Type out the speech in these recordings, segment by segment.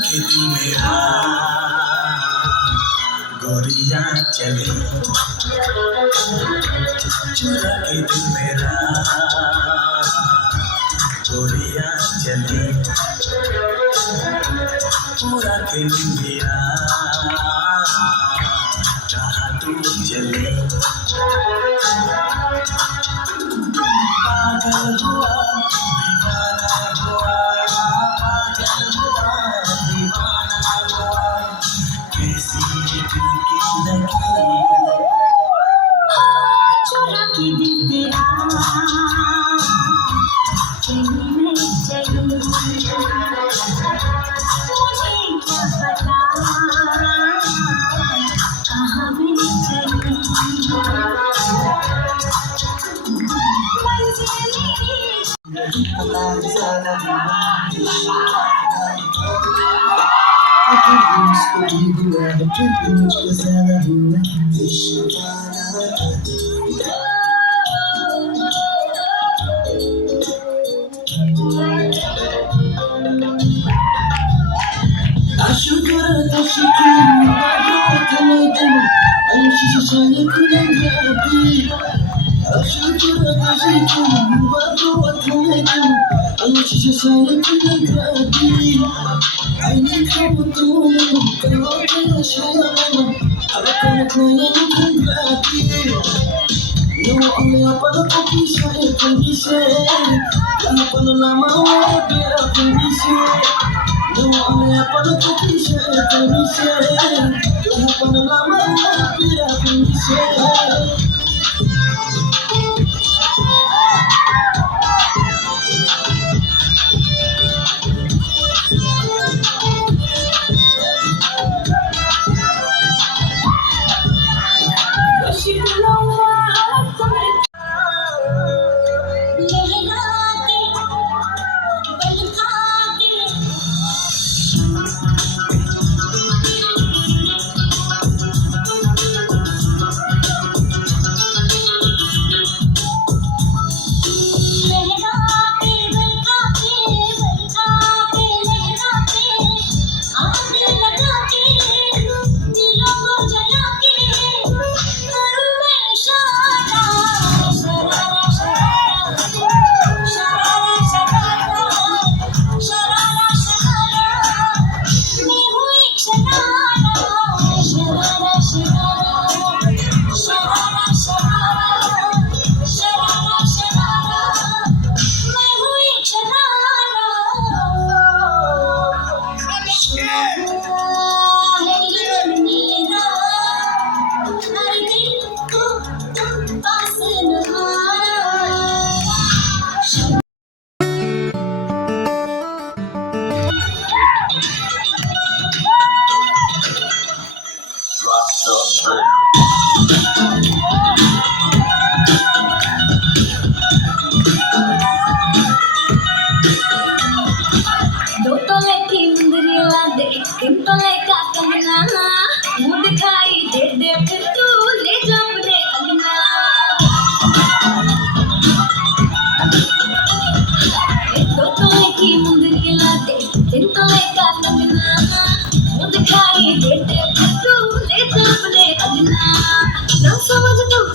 के दिल मेरा गोरिया चली चुरा के दिल मेरा गोरिया चली पूरा के दिल मेरा जहाँ तू चली पागल हुआ दीवाना हुआ पागल हुआ दीवाना हुआ कैसी ये दिल की लगी चुरा के दिल तेरा कहीं नहीं चली मुझे क्या पता कहाँ भी चली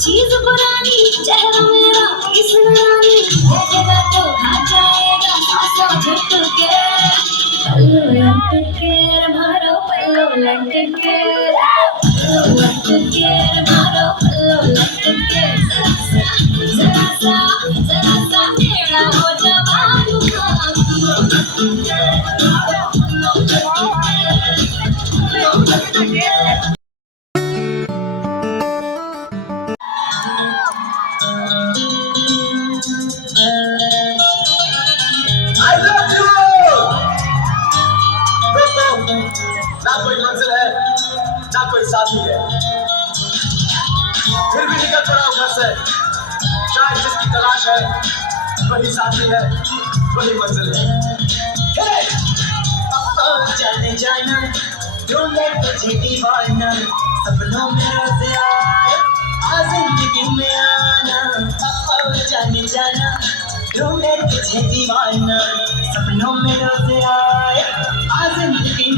चीज पुरानी चेहरा मेरा इसरानी देखेगा तो खा जाएगा सांसों झटके पल्लू लटके मारो पल्लू लटके मारो पल्लू लटके जरा सा टेढ़ा हो जवान ना कोई साथी है फिर भी निकल पड़ा हूं घर से शायद जिसकी तलाश है वही साथी है वही मंजिल है चले जाना ढूंढे तुझे दीवाना सपनों में रोज आए आ जिंदगी में आना चले जाना ढूंढे तुझे दीवाना सपनों में रोज आए आ जिंदगी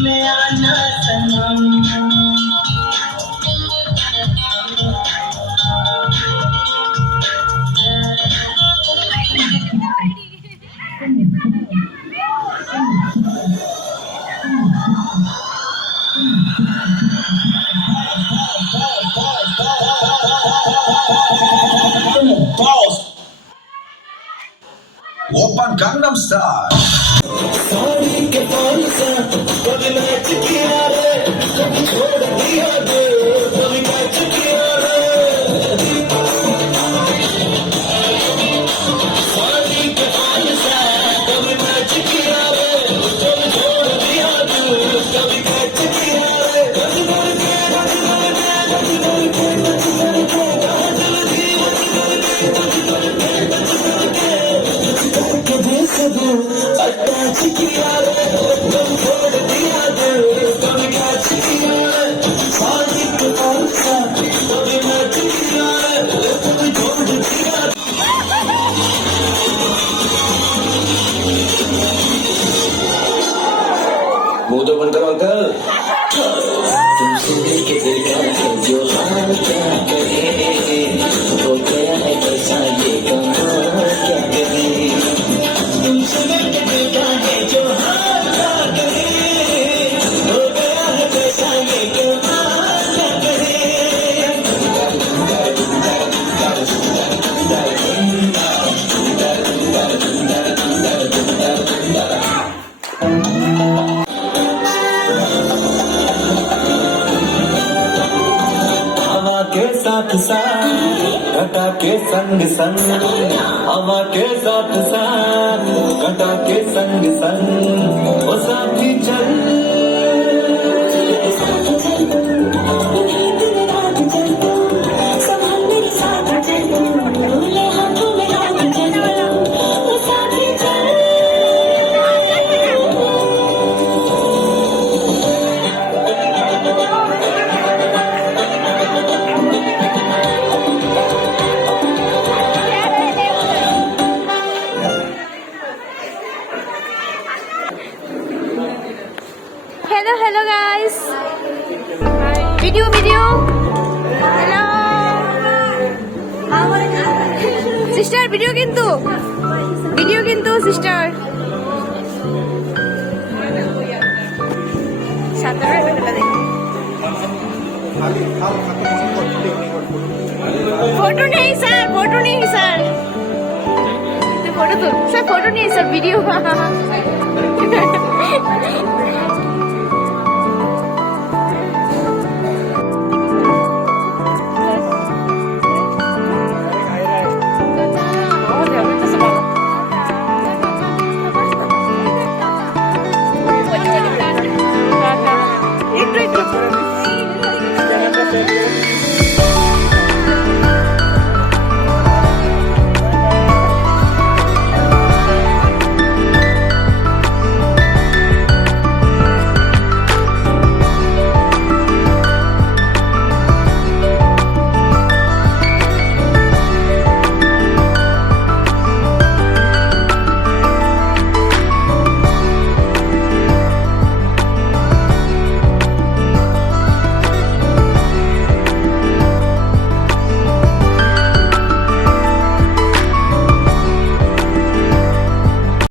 मुंह तो बंद करो अंकल। तुमसे मिलके दिल का जो हाल क्या कहे, हो गया है कैसा ये कमाल क्या कहे। तुमसे मिलके दिल का जो हाल क्या कहे, हो गया है कैसा ये कमाल क्या कहे। हवा के साथ साथ घटा के संग संग, हवा के साथ साथ घटा के संग संग, ओ साथी चल। Hello guys. Video. Hello. Sister video কিন্তু sister. সাতারে বেলা দেখি। फोटो नहीं सर फोटो नहीं सर। फोटो नहीं सर वीडियो।